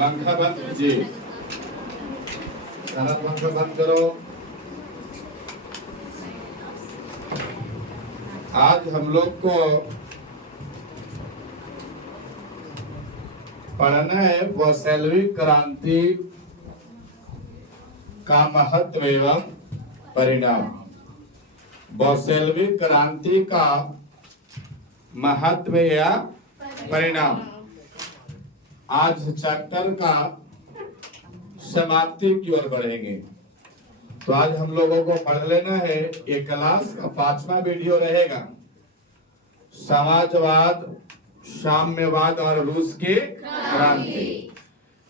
पंखा बंद जी, सारा पंखा बंद करो। आज हम लोग को पढ़ना है बोल्शेविक क्रांति का महत्व एवं परिणाम। बोल्शेविक क्रांति का महत्व या परिणाम। आज चैप्टर का समाप्ति की ओर बढ़ेंगे। तो आज हम लोगों को पढ़ लेना है, ये क्लास का 5वां वीडियो रहेगा, समाजवाद, साम्यवाद और रूस की क्रांति।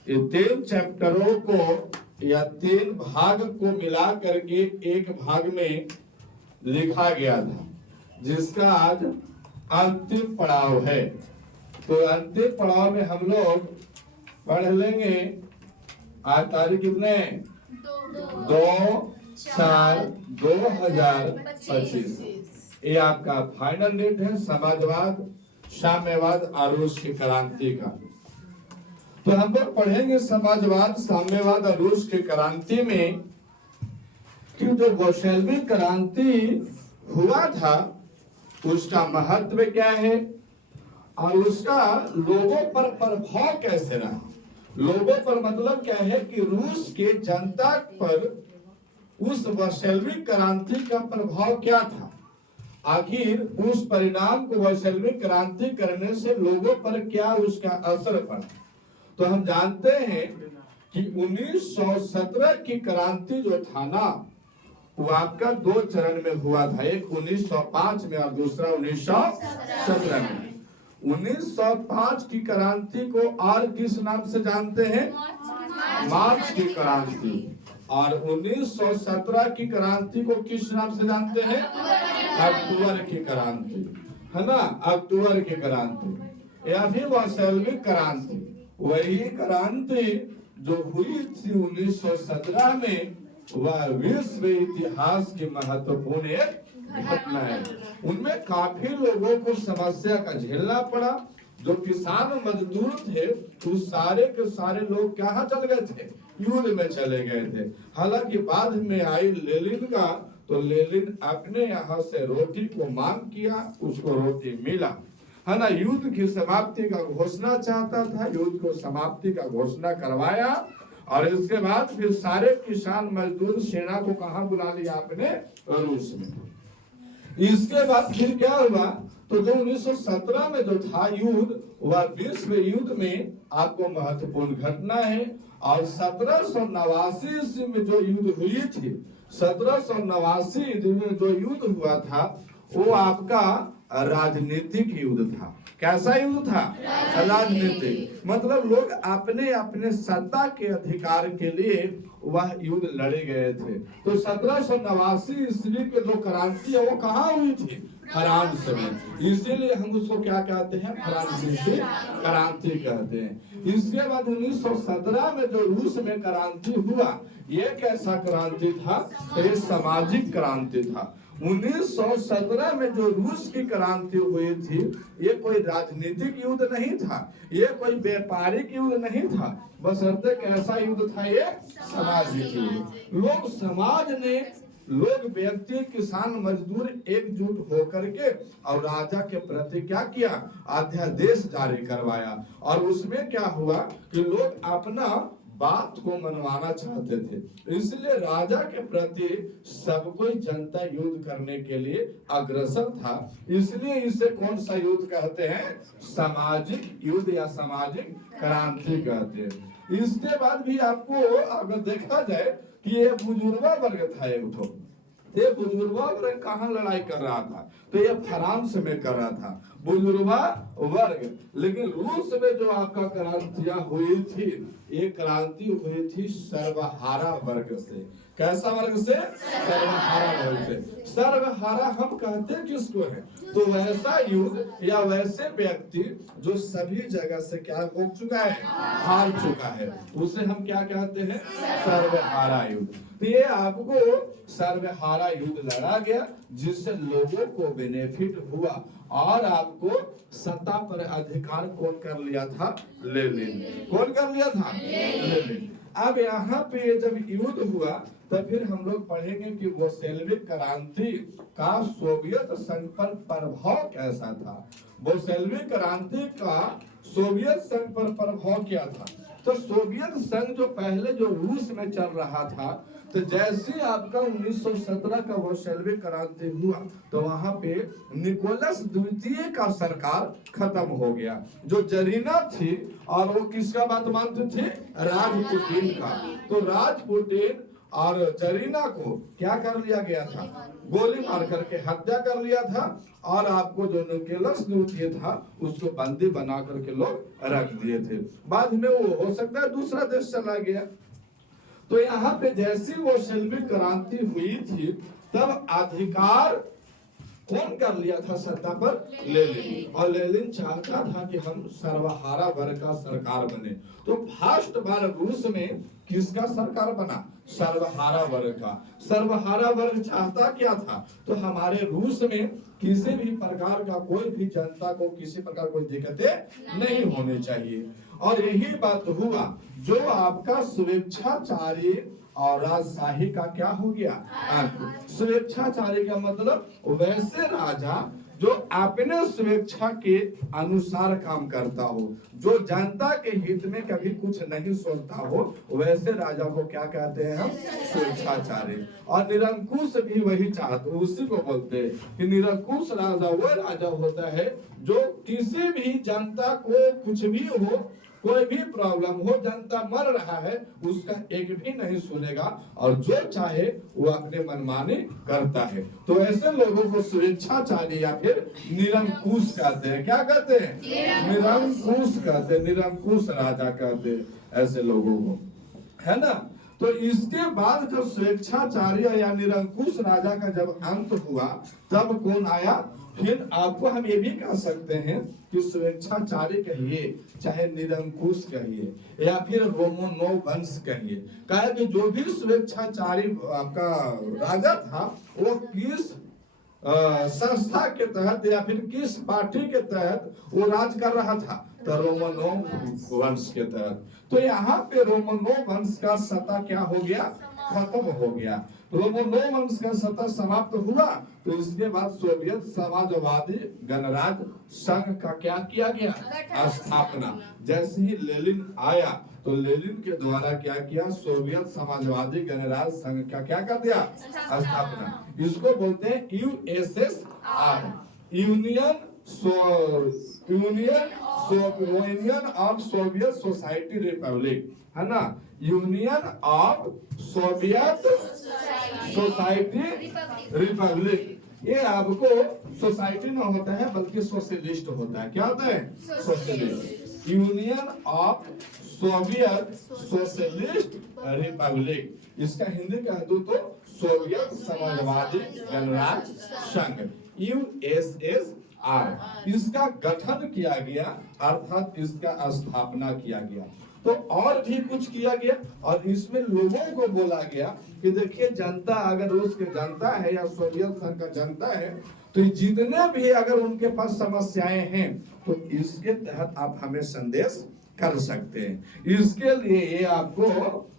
ये 3 चैप्टरों को या 3 भाग को मिला करके एक भाग में लिखा गया था, जिसका आज अंतिम पड़ाव है। तो अंतिम पड़ाव में हम लोग पढ़ लेंगे। आज तारीख कितने? 2/4/2025। ये आपका फाइनल डेट है समाजवाद, साम्यवाद और रूस की क्रांति का। तो हम लोग पढ़ेंगे समाजवाद, साम्यवाद और रूस की क्रांति में कि जो बोल्शेविक क्रांति हुआ था उसका महत्व क्या है और उसका लोगों पर प्रभाव कैसे रहा। लोगों पर मतलब क्या है कि रूस के जनता पर उस बोल्शेविक क्रांति का प्रभाव क्या था। आखिर उस परिणाम को बोल्शेविक क्रांति करने से लोगों पर क्या उसका असर पड़ा। तो हम जानते हैं कि 1917 की क्रांति जो था ना, वो आपका 2 चरण में हुआ था। एक 1905 में और दूसरा 1917 में। 1905 की क्रांति को और किस नाम से जानते हैं? मार्च की क्रांति। और 1917 की क्रांति को किस नाम से जानते हैं? अक्टूबर की क्रांति, है ना, अक्टूबर की क्रांति या फिर बोल्शेविक क्रांति। वही क्रांति जो हुई थी 1917 में, वह विश्व इतिहास की महत्वपूर्ण एक घटना है। उनमें काफी लोगों को समस्या का झेलना पड़ा। जो किसान मजदूर थे वो सारे के सारे लोग कहाँ चल गए थे? युद्ध में चले गए थे। हालांकि बाद में आई लेनिन का, तो लेनिन अपने यहाँ से रोटी को मांग किया, उसको रोटी मिला, है ना। युद्ध की समाप्ति का घोषणा चाहता था, युद्ध को समाप्ति का घोषणा करवाया। और इसके बाद फिर सारे किसान मजदूर सेना को कहाँ बुला लिया आपने? रूस में। इसके बाद फिर क्या हुआ? तो जो 1917 में जो था युद्ध, वह विश्व युद्ध में आपको महत्वपूर्ण घटना है। और 1789 ईस्वी में जो युद्ध हुई थी, 1789 ईस्वी में जो युद्ध हुआ था, वो आपका राजनीतिक युद्ध था। कैसा युद्ध था? राजनीतिक। मतलब लोग अपने अपने सत्ता के अधिकार के लिए वह युद्ध लड़े गए थे। तो 1789 ईस्वी के जो क्रांति है वो कहाँ हुई थी? फ्रांस में। इसीलिए हम उसको क्या कहते हैं? फ्रांसीसी क्रांति कहते हैं। इसके बाद 1917 में जो रूस में क्रांति हुआ, ये कैसा क्रांति था? तो ये सामाजिक क्रांति था। 1917 में जो रूस की क्रांति हुई थी, ये कोई राजनीतिक युद्ध नहीं था, ये कोई व्यापारिक युद्ध नहीं था, बशर्ते कैसा युद्ध था? ये सामाजिक युद्ध। लोग समाज ने, लोग व्यक्ति, किसान मजदूर एकजुट होकर के और राजा के प्रति क्या किया? अध्यादेश जारी करवाया। और उसमें क्या हुआ कि लोग अपना बात को मनवाना चाहते थे। इसलिए राजा के प्रति सब कोई जनता युद्ध करने के लिए अग्रसर था। इसलिए इसे कौन सा युद्ध कहते हैं? सामाजिक युद्ध या सामाजिक क्रांति कहते हैं। इसके बाद भी आपको अगर देखा जाए कि ये बुजुर्गा वर्ग था, एक तो ये बुजुर्गा वर्ग कहाँ लड़ाई कर रहा था? तो ये फ्रांस में कर रहा था, बुजुर्गा वर्ग। लेकिन रूस में जो आपका क्रांतियां हुई थी, ये क्रांति हुई थी सर्वहारा वर्ग से। कैसा वर्ग से? सर्वहारा वर्ग से। सर्वहारा हम कहते किसको है? तो वैसा युद्ध या वैसे व्यक्ति जो सभी जगह से क्या हो चुका है? हार चुका है, उसे हम क्या कहते हैं? सर्वहारा युद्ध। तो ये आपको सर्वहारा द्वारा युद्ध लड़ा गया, जिससे लोगों को बेनिफिट हुआ और आपको सत्ता पर अधिकार कौन कर लिया था? लेनिन। कौन कर लिया था? लेनिन। अब यहाँ पे जब युद्ध हुआ तब फिर हम लोग पढ़ेंगे कि बोल्शेविक क्रांति का सोवियत संघ पर प्रभाव कैसा था। बोल्शेविक क्रांति का सोवियत संघ पर प्रभाव क्या था? तो सोवियत संघ जो पहले जो रूस में चल रहा था, तो जैसे आपका 1917 का बोल्शेविक क्रांति हुआ तो वहां पे निकोलस द्वितीय का सरकार खत्म हो गया। जो जरीना थी और वो किसका बात मानती थी? राजपुतिन का। तो राजपुतिन और जरीना को क्या कर लिया गया था? गोली मार करके हत्या कर लिया था। और आपको जो निकोलस द्वितीय था उसको बंदी बना करके लोग रख दिए थे। बाद में वो हो सकता है दूसरा देश चला गया। तो यहाँ पे जैसी वो बोल्शेविक क्रांति हुई थी तब अधिकार कौन कर लिया था सत्ता पर? लेनिन। और लेनिन चाहता था कि हम सर्वहारा वर्ग का सरकार बने। तो फर्स्ट बार रूस में किसका सरकार बना? सर्वहारा वर्ग का। सर्वहारा वर्ग चाहता क्या था? तो हमारे रूस में किसी भी प्रकार का कोई भी जनता को किसी प्रकार कोई दिक्कतें नहीं होनी चाहिए। और यही बात हुआ, जो आपका स्वेच्छाचारी और राजशाही का क्या हो गया? स्वेच्छाचारी का मतलब वैसे राजा जो अपने स्वेच्छा के अनुसार काम करता हो, जो जनता के हित में कभी कुछ नहीं सोचता हो, वैसे राजा को क्या कहते हैं हम? स्वेच्छाचारी। और निरंकुश भी वही चाहते, उसी को बोलते हैं कि निरंकुश राजा वो राजा होता है जो किसी भी जनता को कुछ भी हो, कोई भी प्रॉब्लम हो, जनता मर रहा है, उसका एक भी नहीं सुनेगा और जो चाहे वो अपने मनमानी करता है। तो ऐसे लोगों को स्वेच्छाचारी या फिर निरंकुश कहते हैं। क्या कहते हैं? निरंकुश कहते हैं, निरंकुश राजा कहते हैं ऐसे लोगों को, है ना। तो इसके बाद जब स्वेच्छाचारी या निरंकुश राजा का जब अंत हुआ तब कौन आया? फिर आपको हम ये भी कह सकते हैं कि स्वेच्छाचारी कहिए चाहे निरंकुश कहिए या फिर रोमनोव वंश कहिए, कहा कि जो भी स्वेच्छाचारी आपका राजा था वो किस संस्था के तहत या फिर किस पार्टी के तहत वो राज कर रहा था? तो रोमनोव वंश के तहत। तो यहाँ पे रोमनोव वंश का सत्ता क्या हो गया? खत्म हो गया। रोमनोव वंश का सत्ता समाप्त हुआ तो इसके बाद सोवियत समाजवादी गणराज्य संघ का क्या किया गया? स्थापना। जैसे ही लेनिन आया तो लेनिन के द्वारा क्या किया? सोवियत समाजवादी गणराज्य संघ का क्या कर दिया? स्थापना। इसको बोलते हैं USSR, union of Soviet society Republic, है ना। Union of Soviet society Republic. ये आपको सोसाइटी ना होता है बल्कि सोशलिस्ट होता है। क्या होता है? Socialist. Union of Soviet socialist Republic, इसका हिंदी कह दूं तो सोवियत समाजवादी गणराज्य संघ, यूएसएसआर। इसका गठन किया गया अर्थात इसका स्थापना किया गया। तो और भी कुछ किया गया और इसमें लोगों को बोला गया कि देखिए जनता अगर रूस की जनता है या सोवियत संघ का जनता है तो जितने भी अगर उनके पास समस्याएं हैं तो इसके तहत आप हमें संदेश कर सकते हैं। इसके लिए ये आपको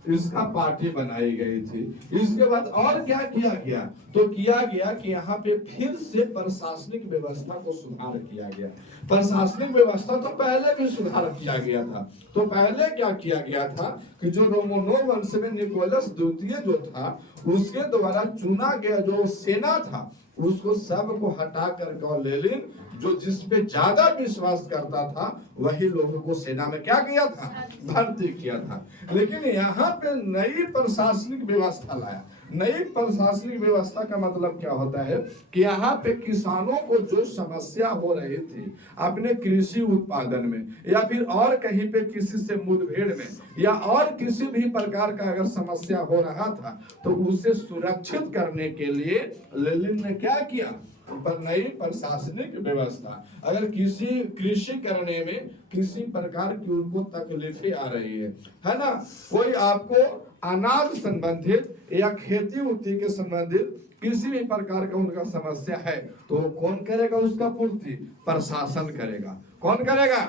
इसका पार्टी बनाई गई थी। इसके बाद और क्या किया गया? तो किया गया कि यहाँ पे फिर से प्रशासनिक व्यवस्था को सुधार किया गया। प्रशासनिक व्यवस्था तो पहले भी सुधार किया गया था। तो पहले क्या किया गया था कि जो रोमनोव वंश में निकोलस द्वितीय जो था उसके द्वारा चुना गया जो सेना था उसको सबको हटा करके और लेनिन जो जिस पे ज्यादा विश्वास करता था वही लोगों को सेना में क्या किया था? भर्ती किया था। लेकिन यहाँ पे नई प्रशासनिक व्यवस्था लाया। नई प्रशासनिक व्यवस्था का मतलब क्या होता है कि यहाँ पे किसानों को जो समस्या हो रही थी अपने कृषि उत्पादन में या फिर और कहीं पे किसी से मुठभेड़ में या और किसी भी प्रकार का अगर समस्या हो रहा था तो उसे सुरक्षित करने के लिए लेनिन ने क्या किया? पर नई प्रशासनिक व्यवस्था। अगर किसी कृषि करने में किसी प्रकार की उनको तकलीफें आ रही है ना, कोई आपको अनाज संबंधित या खेती उती के संबंधित किसी भी प्रकार का उनका समस्या है, तो कौन करेगा उसका पूर्ति? प्रशासन करेगा। कौन करेगा?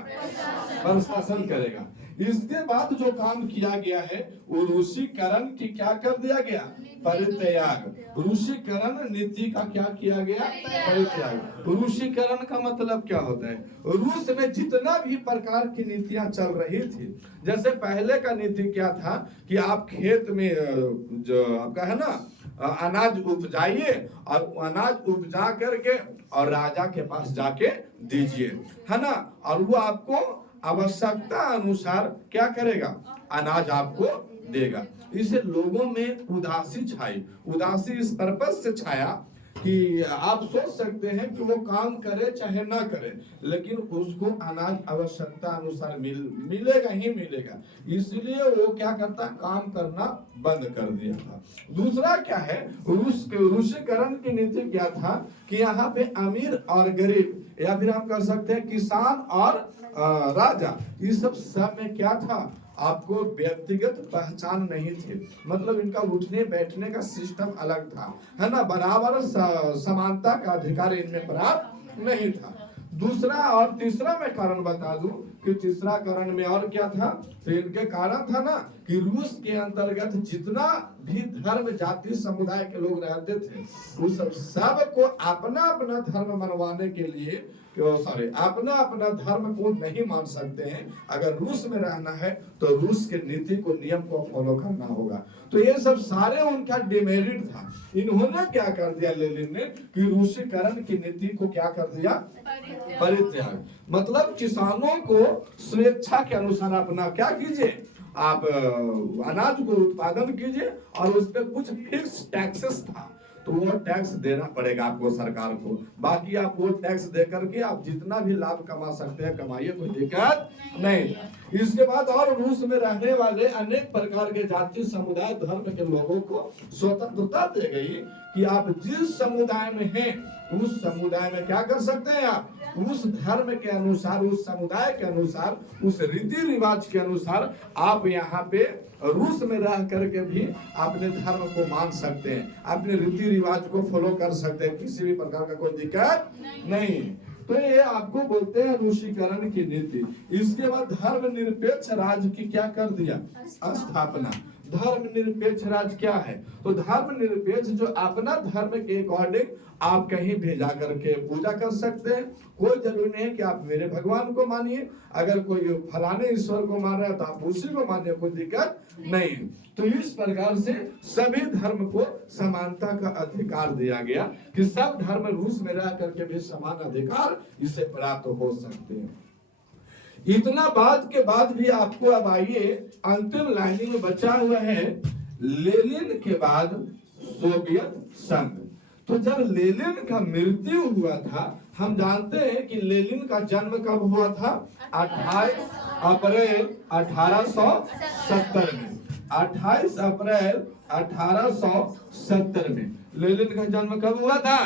प्रशासन करेगा। इसके बाद जो काम किया गया है वो ऋषिकरण की क्या कर दिया गया? परित्याग। ऋषिकरण नीति का क्या किया गया? परित्याग। ऋषिकरण का मतलब क्या होता है? रूस में जितना भी प्रकार की नीतियां चल रही थी, जैसे पहले का नीति क्या था कि आप खेत में जो आपका है ना अनाज उपजाइए और अनाज उपजा करके और राजा के पास जाके दीजिए, है ना, और वो आपको आवश्यकता अनुसार क्या करेगा? अनाज आपको देगा। इसे लोगों में उदासी छाई। उदासी इस पर्पस से छाया कि आप सोच सकते हैं कि वो काम करे चाहे ना करे, लेकिन उसको अनाज आवश्यकता अनुसार मिलेगा ही मिलेगा। इसलिए वो क्या करता? काम करना बंद कर दिया था। दूसरा क्या है? ऋषिकरण की नीति क्या था कि यहाँ पे अमीर और गरीब, या फिर हम कर सकते हैं किसान और राजा, ये सब में क्या था? आपको व्यक्तिगत पहचान नहीं थी। मतलब इनका उठने बैठने का सिस्टम अलग था, है ना, बराबर समानता का अधिकार इनमें प्राप्त नहीं था। दूसरा और तीसरा मैं कारण बता दूं कि तीसरा कारण में और क्या था? तो इनके कारण था ना कि रूस के अंतर्गत जितना भी धर्म जाति समुदाय के लोग रहते थे, उस सब को अपना अपना धर्म मनवाने के लिए अपना अपना धर्म को नहीं मान सकते हैं। अगर रूस में रहना है तो रूस के नीति को नियम को फॉलो करना होगा। तो ये सब सारे उनका डिमेरिट था। इन्होंने क्या कर दिया लेनिन ने कि ऋषिकरण की नीति को क्या कर दिया? परित्याग। मतलब किसानों को स्वेच्छा के अनुसार अपना क्या कीजिए, आप अनाज को उत्पादन कीजिए और उस पर कुछ फिक्स टैक्सेस था, तो वो टैक्स देना पड़ेगा आपको सरकार को। बाकी आप वो टैक्स दे करके आप जितना भी लाभ कमा सकते हैं कमाइए, कोई दिक्कत नहीं। इसके बाद और रूस में रहने वाले अनेक प्रकार के जाति समुदाय धर्म के लोगों को स्वतंत्रता दे गई कि आप जिस समुदाय में हैं उस समुदाय में क्या कर सकते हैं? आप उस धर्म के अनुसार, उस समुदाय के अनुसार, उस रीति रिवाज के अनुसार आप यहाँ पे रूस में रह करके भी अपने धर्म को मान सकते हैं, अपने रीति रिवाज को फॉलो कर सकते हैं, किसी भी प्रकार का कोई दिक्कत नहीं। तो ये आपको बोलते हैं ऋषिकरण की नीति। इसके बाद धर्मनिरपेक्ष राज्य की क्या कर दिया? स्थापना। धर्मनिरपेक्ष राज्य क्या है? तो धर्मनिरपेक्ष जो अपना धर्म के अकॉर्डिंग आप कहीं भी जा करके पूजा कर सकते हैं। कोई जरूरी नहीं है कि आप मेरे भगवान को मानिए, अगर कोई फलाने ईश्वर को मान रहा है तो आप उसी को मानिए, कोई दिक्कत नहीं। तो इस प्रकार से सभी धर्म को समानता का अधिकार दिया गया कि सब धर्म रूस में रह करके भी समान अधिकार इसे प्राप्त हो सकते हैं। इतना बात के बाद भी आपको अब आइए अंतिम लाइन में बचा हुआ है लेनिन के बाद सोवियत संघ। तो जब लेनिन का मृत्यु हुआ था, हम जानते हैं कि लेनिन का जन्म कब हुआ था? 28 अप्रैल 1870 में। 28 अप्रैल 1870 में लेनिन का जन्म कब हुआ था?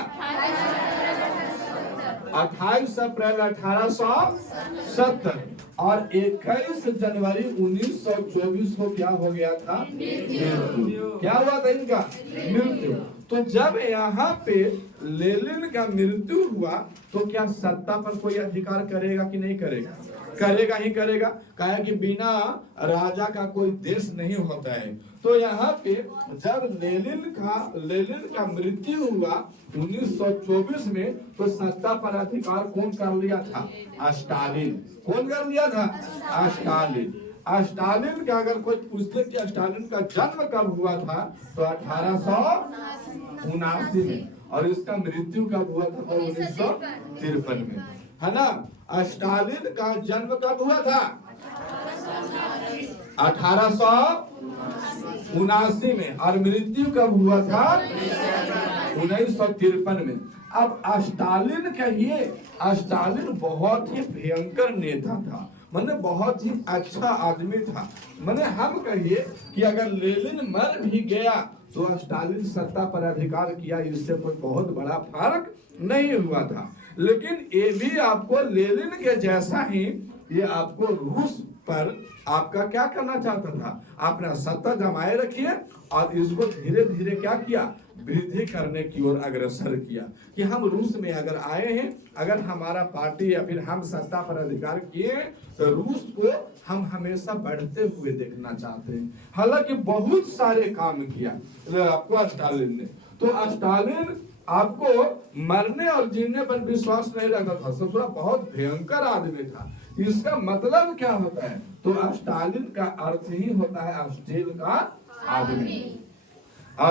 28 अप्रैल 1870 और 21 जनवरी 1924 को क्या हो गया था? क्या हुआ था इनका? मृत्यु। तो जब यहाँ पे लेनिन का मृत्यु हुआ तो क्या सत्ता पर कोई अधिकार करेगा कि नहीं करेगा? करेगा ही करेगा। कहा कि बिना राजा का कोई देश नहीं होता है। तो यहाँ पे जब लेनिन का मृत्यु हुआ 1924 में, तो सत्ता पर अधिकार कौन कर लिया था? स्टालिन। कौन कर लिया था? स्टालिन। स्टालिन का अगर कोई पूछते कि स्टालिन का जन्म कब हुआ था, तो 1879 में, और इसका मृत्यु कब हुआ था? 1953 में, है ना। स्टालिन का जन्म कब हुआ था? 1879 में, और मृत्यु कब हुआ था? 1953 में। अब स्टालिन कहिए, स्टालिन बहुत ही भयंकर नेता था, मैंने बहुत ही अच्छा आदमी था। मैंने हम कहिए कि अगर लेनिन मर भी गया तो स्टालिन सत्ता पर अधिकार किया, इससे कोई बहुत बड़ा फर्क नहीं हुआ था। लेकिन ये भी आपको लेनिन के जैसा ही ये आपको रूस पर आपका क्या करना चाहता था, अपना सत्ता जमाए रखिए और इसको धीरे धीरे क्या किया, वृद्धि करने की ओर अग्रसर किया कि हम रूस में अगर आए हैं, अगर हमारा पार्टी या फिर हम सत्ता पर अधिकार किए हैं तो रूस को हम हमेशा बढ़ते हुए देखना चाहते हैं। हालांकि बहुत सारे काम किया आपको स्टालिन ने। तो स्टालिन आपको मरने और जीने पर विश्वास नहीं रखता था, ससुरा बहुत भयंकर आदमी था। इसका मतलब क्या होता है, तो स्टालिन का अर्थ ही होता है स्टील का आदमी।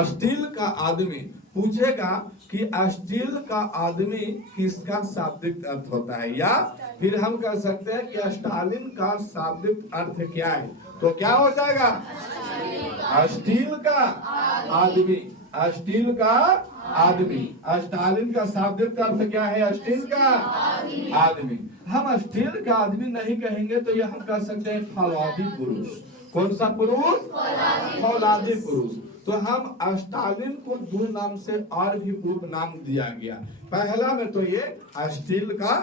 स्टील का आदमी पूछेगा कि स्टील का आदमी किसका शाब्दिक अर्थ होता है, या फिर हम कह सकते हैं कि स्टालिन का शाब्दिक अर्थ क्या है, तो क्या हो जाएगा, स्टील का आदमी। स्टील का आदमी, स्टालिन का शाब्दिक अर्थ क्या है, स्टील का आदमी। हम स्टील का आदमी नहीं कहेंगे तो यह हम कह सकते हैं फौलादी पुरुष। कौन सा पुरुष, फौलादी पुरुष। तो हम स्टालिन को दो नाम से और भी उपनाम दिया गया। पहला में तो ये स्टील का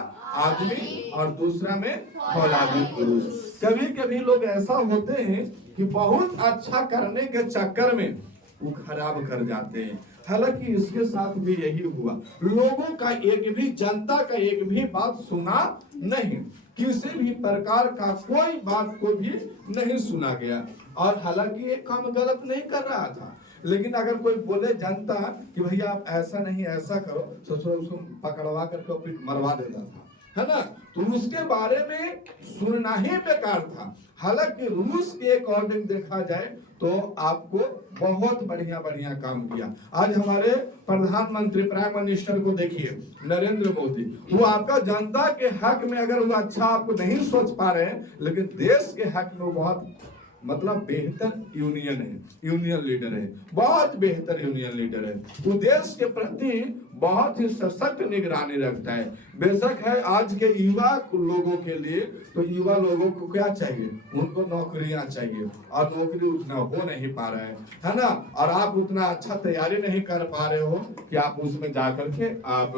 आदमी और दूसरा में फौलादी पुरुष। कभी कभी लोग ऐसा होते हैं कि बहुत अच्छा करने के चक्कर में वो खराब कर जाते हैं। हालांकि इसके साथ भी यही हुआ, लोगों का एक भी, जनता का एक भी बात सुना नहीं, किसी भी प्रकार का कोई बात को भी नहीं सुना गया। और हालांकि ये काम गलत नहीं कर रहा था, लेकिन अगर कोई बोले जनता कि भैया आप ऐसा नहीं ऐसा करो, तो उसको पकड़वा करके फिर मरवा देता था, है ना। तो उसके बारे में सुनना ही बेकार था। हालांकि रूस के अकॉर्डिंग देखा जाए तो आपको बहुत बढ़िया बढ़िया काम किया। आज हमारे प्रधानमंत्री, प्राइम मिनिस्टर को देखिए, नरेंद्र मोदी, वो आपका जनता के हक में अगर वो अच्छा आपको नहीं सोच पा रहे हैं, लेकिन देश के हक में वो बहुत मतलब बेहतर यूनियन लीडर है, बहुत बेहतर यूनियन लीडर है। वो देश के प्रति बहुत ही सशक्त निगरानी रखता है। बेशक है आज के युवा लोगों के लिए, तो युवा लोगों को क्या चाहिए, उनको नौकरियां चाहिए, और नौकरी उतना हो नहीं पा रहा है ना। और आप उतना अच्छा तैयारी नहीं कर पा रहे हो कि आप उसमें जा करके आप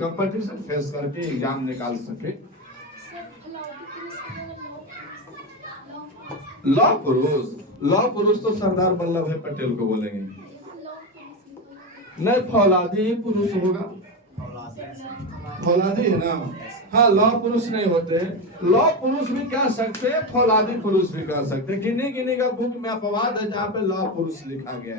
कंपटीशन फेस करके एग्जाम निकाल सके। लौह पुरुष तो सरदार वल्लभ भाई पटेल को बोलेंगे, नहीं फौलादी ही पुरुष होगा, फौलादी है ना। हाँ, लौह पुरुष नहीं होते, लौह पुरुष भी कह सकते हैं, फौलादी पुरुष भी कह सकते हैं। किन्हीं का बुक में अपवाद है जहाँ पे लौह पुरुष लिखा गया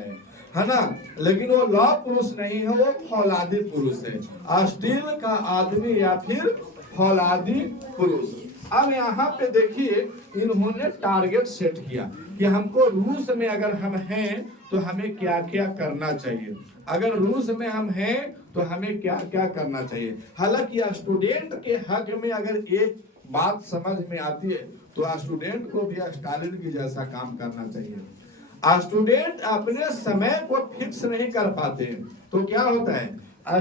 है ना। लेकिन वो लौह पुरुष नहीं है, वो फौलादी पुरुष है, स्टील का आदमी या फिर फौलादी पुरुष। अब यहाँ पे देखिए, इन्होंने टारगेट सेट किया कि हमको रूस में अगर हम हैं तो हमें क्या क्या करना चाहिए, अगर रूस में हम हैं तो हमें क्या क्या करना चाहिए। हालांकि स्टूडेंट के हक में अगर एक बात समझ में आती है तो स्टूडेंट को भी स्टालिन की जैसा काम करना चाहिए। स्टूडेंट अपने समय को फिक्स नहीं कर पाते हैं, तो क्या होता है,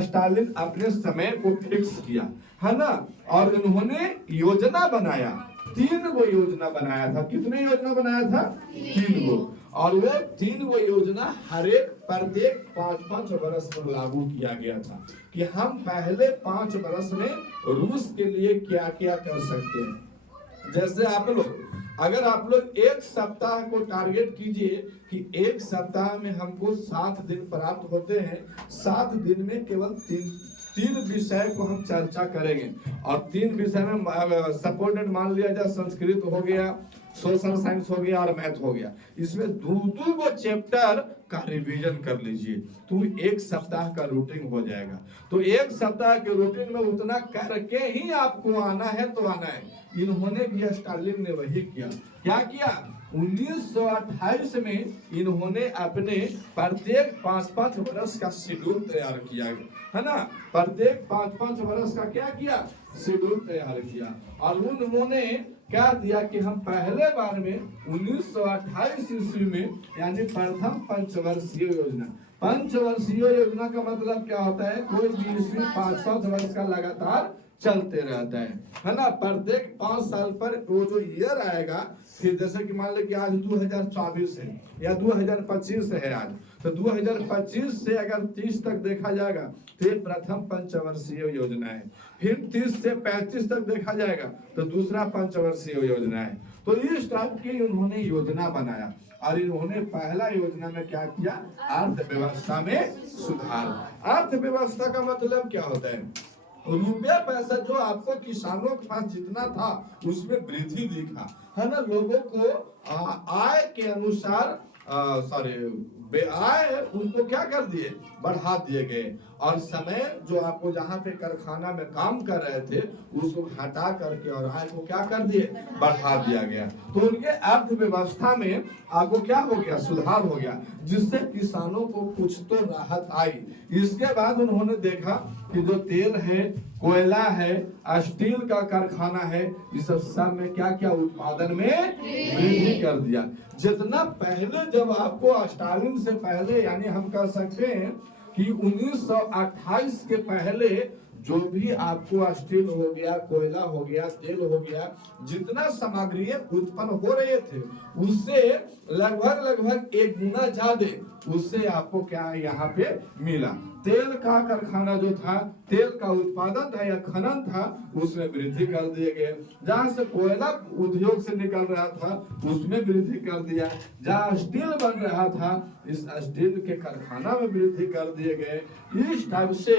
स्टालिन अपने समय को फिक्स किया, है ना। और इन्होंने योजना बनाया, 3 गो योजना बनाया था। कितने योजना बनाया था, 3 गो। और वो 3 गो योजना प्रत्येक 5-5 वर्ष पर लागू किया गया था कि हम पहले 5 वर्ष में रूस के लिए क्या क्या कर सकते हैं। जैसे अगर आप लोग एक सप्ताह को टारगेट कीजिए कि एक सप्ताह में हमको 7 दिन प्राप्त होते हैं, 7 दिन में केवल 3 विषय को हम चर्चा करेंगे। और 3 विषय में सपोर्टेड मान लिया जाए, संस्कृत हो गया, सोशल साइंस हो गया और मैथ हो गया। इसमें 2-2 गो चैप्टर का रिवीजन कर लीजिए तो एक सप्ताह का रूटीन हो जाएगा। तो एक सप्ताह के रूटीन में उतना करके ही आपको आना है तो आना है। इन्होंने भी, स्टालिन ने वही किया। क्या किया, 1928 में इन्होंने अपने प्रत्येक 5-5 वर्ष का शेड्यूल तैयार किया, है ना। प्रत्येक 5-5 वर्ष का क्या किया, शेड्यूल तैयार किया। और उन्होंने क्या दिया कि हम पहले बार में 1928 ईस्वी में, यानी प्रथम पंचवर्षीय योजना। पंचवर्षीय योजना का मतलब क्या होता है, कोई भी ईस्वी 5-5 वर्ष का लगातार चलते रहता है ना। प्रत्येक 5 साल पर वो जो ईयर आएगा, फिर जैसे कि मान ले कि आज 2024 है या 2025 है आज, तो 2025 से अगर 30 तक देखा जाएगा तो ये प्रथम पंचवर्षीय योजना है। फिर 30 से 35 तक देखा जाएगा तो दूसरा पंचवर्षीय योजना है। तो इस टाइप की उन्होंने योजना बनाया और इन्होंने पहला योजना में क्या किया, अर्थव्यवस्था में सुधार। अर्थव्यवस्था का मतलब क्या होता है, रुपया पैसा जो आपको किसानों के पास जितना था उसमें वृद्धि दिखा है ना। लोगों को आय के अनुसार आय उनको क्या कर दिए, बढ़ा दिए गए। और समय जो आपको जहाँ पे कारखाना में काम कर रहे थे उसको हटा करके और आय को क्या कर दिए, बढ़ा दिया गया। तो उनके अर्थव्यवस्था में आपको क्या हो गया, सुधार हो गया, जिससे किसानों को कुछ तो राहत आई। इसके बाद उन्होंने देखा कि जो तेल है, कोयला है, स्टील का कारखाना है, इस सब में क्या क्या उत्पादन में वृद्धि कर दिया। जितना पहले जब आपको स्टालिन से पहले, यानी हम कह सकते हैं कि 1928 के पहले जो भी आपको स्टील हो गया, कोयला हो गया, तेल हो गया, जितना सामग्री उत्पन्न हो रहे थे उससे लगभग 1 गुना ज्यादा उससे आपको क्या यहाँ पे मिला। तेल का कारखाना जो था, तेल का उत्पादन था या खनन था, उसमें वृद्धि कर दिए गए। जहाँ से कोयला उद्योग से निकल रहा था उसमें वृद्धि कर दिया। जहाँ स्टील बन रहा था इस स्टील के कारखाना में वृद्धि कर दिए गए। इस टाइप से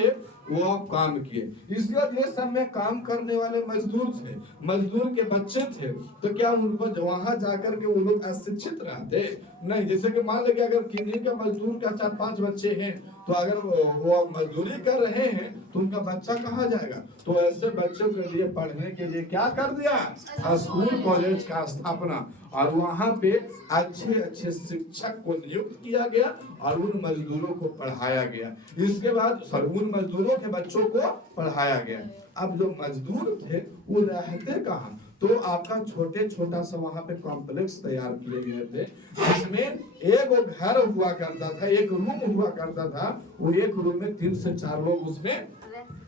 वो आप काम किए। इसके बाद ये सब में काम करने वाले मजदूर थे, मजदूर के बच्चे थे, तो क्या उनको वहां जाकर के वो लोग अशिक्षित रहते नहीं। जैसे कि मान लीजिए अगर किन्हीं के मजदूर का 4-5 बच्चे हैं, तो अगर वो मजदूरी कर रहे हैं तो उनका बच्चा कहाँ जाएगा। तो ऐसे बच्चों के लिए पढ़ने के लिए क्या कर दिया, स्कूल कॉलेज का स्थापना, और वहाँ पे अच्छे शिक्षक को नियुक्त किया गया और उन मजदूरों को पढ़ाया गया। इसके बाद उन मजदूरों के बच्चों को पढ़ाया गया। अब जो मजदूर थे वो रहते कहाँ, तो आपका छोटा सा वहाँ पे कॉम्प्लेक्स तैयार किए गए थे, जिसमें एक वो घर हुआ करता था, एक रूम हुआ करता था। वो एक रूम में 3 से 4 लोग उसमें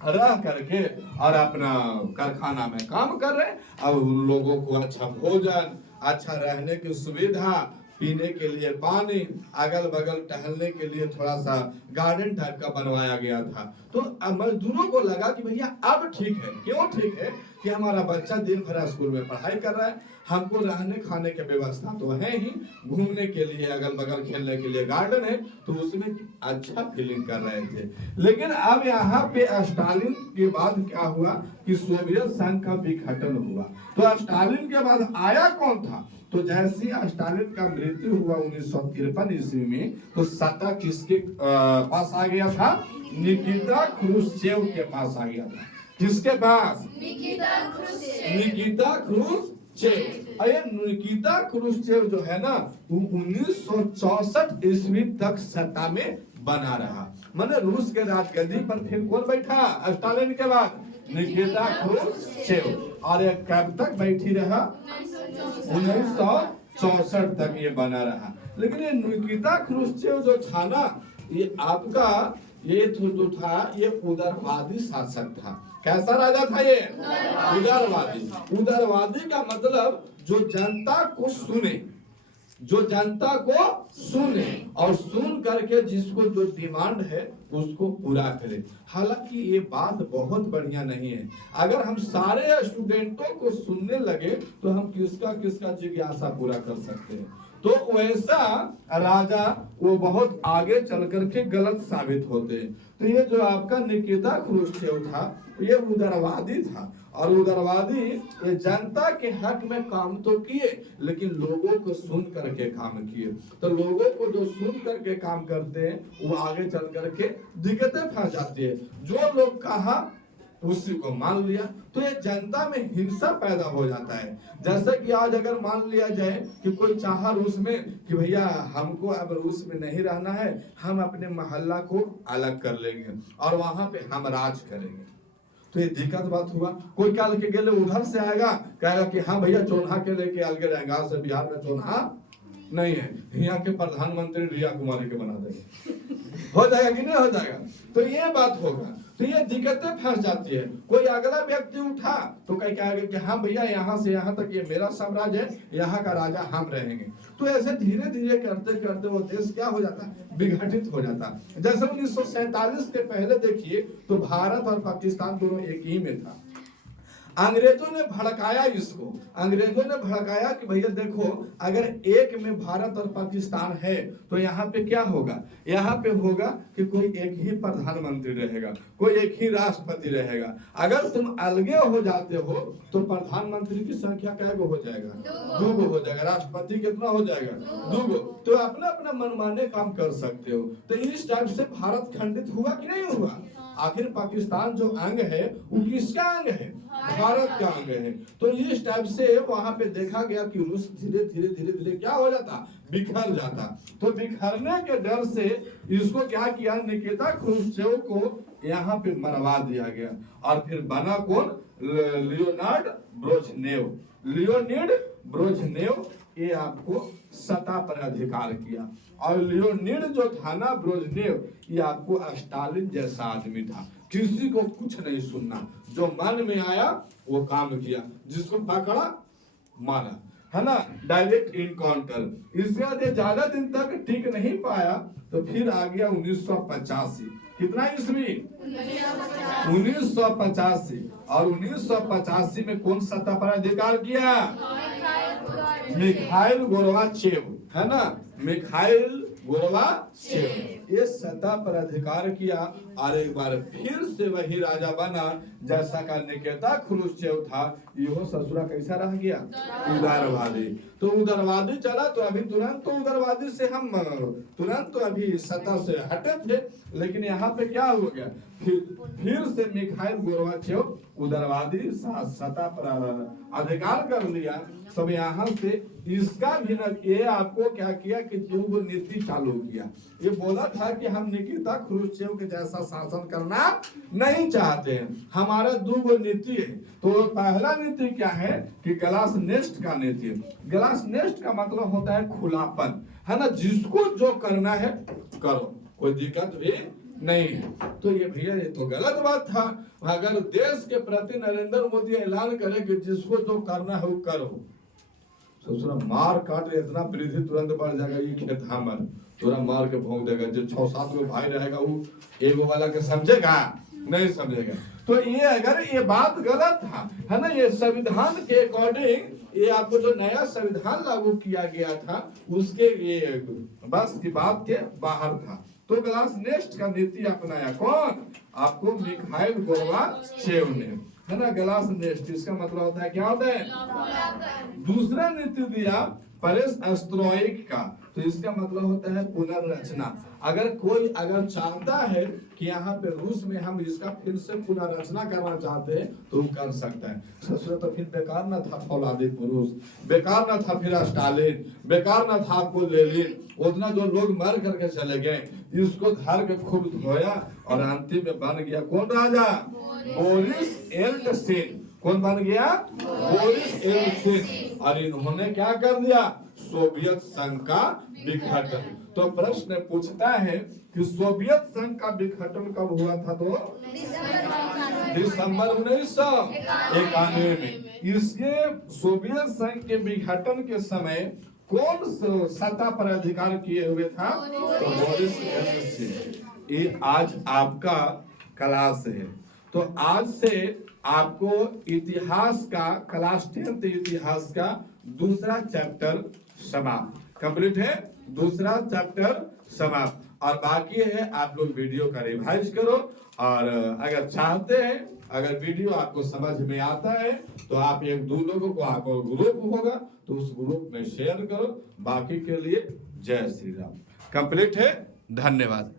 रह करके और अपना कारखाना में काम कर रहे। अब उन लोगों को अच्छा भोजन, अच्छा रहने की सुविधा, पीने के लिए पानी, अगल बगल टहलने के लिए थोड़ा सा गार्डन टाइप का बनवाया गया था। तो मजदूरों को लगा कि भैया अब ठीक है। क्यों ठीक है कि हमारा बच्चा दिन भर स्कूल में पढ़ाई कर रहा है, हमको रहने खाने की व्यवस्था तो है ही, घूमने के लिए अगल बगल खेलने के लिए गार्डन है, तो उसमें अच्छा फीलिंग कर रहे थे। लेकिन अब यहाँ पे स्टालिन के बाद क्या हुआ कि सोवियत संघ का विघटन हुआ। तो स्टालिन के बाद आया कौन था, तो जैसे स्टालिन का मृत्यु हुआ 1953 ईस्वी में, तो सत्ता किसके पास आ गया था, निकिता क्रुश्चेव के पास आ गया था। किसके पास, निकिता क्रुश्चेव। अरे निकिता क्रुश्चेव जो है ना, वो 1964 ईस्वी तक सत्ता में बना रहा। माने रूस के राजगद्दी पर फिर कौन बैठा स्टालिन के बाद, निकिता क्रुश्चेव। और ये कब तक बैठी रहा, 1964 तक ये बना रहा। लेकिन ये निकिता क्रुश्चेव जो था ना, ये आपका ये जो था ये उदारवादी शासक था। कैसा राजा था ये, उदारवादी। उदारवादी का मतलब जो जनता को सुने, जो जनता को सुने और सुन करके जिसको जो डिमांड है उसको पूरा करे। हालांकि ये बात बहुत बढ़िया नहीं है। अगर हम सारे स्टूडेंटों को सुनने लगे तो हम किसका जिज्ञासा पूरा कर सकते हैं। तो वैसा राजा वो बहुत आगे चल करके गलत साबित होते हैं। तो ये जो आपका निकिता क्रुश्चेव था ये उदारवादी था, और उदारवादी ये जनता के हक में काम तो किए लेकिन लोगों को सुन करके काम किए। तो लोगों को जो सुन करके काम करते हैं वो आगे चल करके दिक्कतें फंस जाती है। जो लोग कहा उसी को मान लिया, तो ये जनता में हिंसा पैदा हो जाता है। जैसे कि आज अगर मान लिया जाए कि कोई चाहा रूस में कि भैया हमको अब रूस में नहीं रहना है, हम अपने मोहल्ला को अलग कर लेंगे और वहां पे हम राज करेंगे, तो ये दिक्कत बात हुआ। कोई क्या लेके गेले उधर से आएगा, कहेगा कि हाँ भैया चोन्हा के लेके अलगे रहेगा, से बिहार में चोन्हा नहीं है, यहाँ के प्रधानमंत्री रिया कुमारी के बना देंगे। हो जाएगा कि नहीं हो जाएगा? तो ये बात होगा, तो ये दिक्कतें फंस जाती है। कोई अगला व्यक्ति उठा तो कहीं कहेगा कि हाँ भैया यहाँ से यहाँ तक ये मेरा साम्राज्य है, यहाँ का राजा हम रहेंगे। तो ऐसे धीरे धीरे करते करते वो देश क्या हो जाता है, विघटित हो जाता है। जैसे 1947 के पहले देखिए तो भारत और पाकिस्तान दोनों एक ही में था। अंग्रेजों ने भड़काया इसको, अंग्रेजों ने भड़काया कि भैया देखो अगर एक में भारत और पाकिस्तान है तो यहाँ पे क्या होगा, यहाँ पे होगा कि कोई एक ही प्रधानमंत्री रहेगा, कोई एक ही राष्ट्रपति रहेगा। अगर तुम अलगे हो जाते हो तो प्रधानमंत्री की संख्या कैगो हो जाएगा, दूगो हो जाएगा, राष्ट्रपति कितना हो जाएगा, दूगो। तो अपना अपना मनमाने काम कर सकते हो। तो इस टाइप से भारत खंडित हुआ कि नहीं हुआ? आखिर पाकिस्तान जो अंग है वो किसका अंग है, भारत का अंग है। तो इस टाइप से वहां पे देखा गया कि रूस धीरे धीरे धीरे धीरे क्या हो जाता, बिखर जाता। तो बिखरने के डर से इसको क्या किया, निकिता क्रुश्चेव को यहाँ पे मरवा दिया गया। और फिर बना कौन, लियोनार्ड ब्रेजनेव। लियोनिड ब्रेजनेव ये आपको सत्ता पर अधिकार किया। और लियोनिड जो था ना ब्रेजनेव, ये आपको स्टालिन जैसा आदमी था, किसी को कुछ नहीं सुनना, जो मन में आया वो काम किया, जिसको पकड़ा मारा, है ना, डायरेक्ट इनकाउंटर। इसके बाद ये ज्यादा दिन तक टिक नहीं पाया तो फिर आ गया 1985। कितना ईस्वी, 1985। और 1985 में कौन सत्ता पर अधिकार किया, मिखाइल गोर्बाचेव, है ना, मिखाइल गोर्बाचेव ये सत्ता पर अधिकार किया। और एक बार फिर से वही राजा बना जैसा का निकिता क्रुश्चेव था। यहो ससुरा कैसा रह गया, उदारवादी। तो उदारवादी चला तो अभी तुरंत तो उदारवादी से हम तुरंत तो अभी सत्ता से हटे थे, लेकिन यहाँ पे क्या हो गया, फिर से मिखाइल गोर्बाचेव उदारवादी सत्ता पर अधिकार कर लिया। सब यहाँ से इसका भी न, ये आपको क्या किया कि दो नीति चालू किया। ये बोला था कि हम निकिता क्रुश्चेव के जैसा शासन करना नहीं चाहते हैं, हमारा दो नीति है। तो पहला नीति क्या है कि ग्लासनेस्ट का नीति। ग्लासनेस्ट का मतलब होता है खुलापन, है ना, जिसको जो करना है करो, कोई दिक्कत भी नहीं है। तो ये भैया ये तो गलत बात था। अगर देश के प्रति नरेंद्र मोदी ऐलान करे कि जिसको जो करना है वो करो, तो मार काट इतना वृद्धि तुरंत बढ़ जाएगा, ये खेत हमर, तुरंत मार के भोंक देगा। जो 6-7 गो भाई रहेगा वो एगो वाला के समझेगा, नहीं समझेगा। तो ये अगर ये बात गलत था, है ना, ये संविधान के अकॉर्डिंग ये आपको जो नया संविधान लागू किया गया था उसके ये बस की बात के बाहर था। तो ग्लासनेस्ट का नीति अपनाया कौन, आपको मिखाइल गोर्बाचेव ने, है ना, ग्लासनेस्ट। इसका मतलब होता है क्या होता है, दूसरा नीति दिया पेरेस्ट्रोइक का। तो इसका मतलब होता है पुनर्रचना। अगर कोई अगर चाहता है कि यहाँ पे रूस में हम इसका फिर से पुनर्रचना करना चाहते हैं तो वो कर सकता है। ससुर तो फिर बेकार न था फौलादी पुरुष, बेकार न था फिर स्टालिन, बेकार न था आपको लेनिन, उतना जो लोग मर करके चले गए, इसको धर के खूब धोया और अंतिम में बन गया कौन राजा, बोरिस येल्टसिन। कौन बन गया, बोरिस येल्टसिन। और इन्होंने क्या कर दिया, सोवियत संघ का विघटन। तो प्रश्न पूछता है कि सोवियत संघ का विघटन कब हुआ था, तो दिसंबर 1991 में। इसके सोवियत संघ के विघटन के समय कौन सत्ता पर अधिकार किए हुए था, तो बोरिस येल्टसिन। ये आज आपका क्लास है। तो आज से आपको इतिहास का क्लास 10th इतिहास का दूसरा चैप्टर समाप्त, कंप्लीट है, दूसरा चैप्टर समाप्त। और बाकी है आप लोग वीडियो का रिवाइज करो। और अगर चाहते हैं, अगर वीडियो आपको समझ में आता है तो आप 1-2 लोगों को, आपको ग्रुप होगा तो उस ग्रुप में शेयर करो। बाकी के लिए जय श्री राम। कंप्लीट है, धन्यवाद।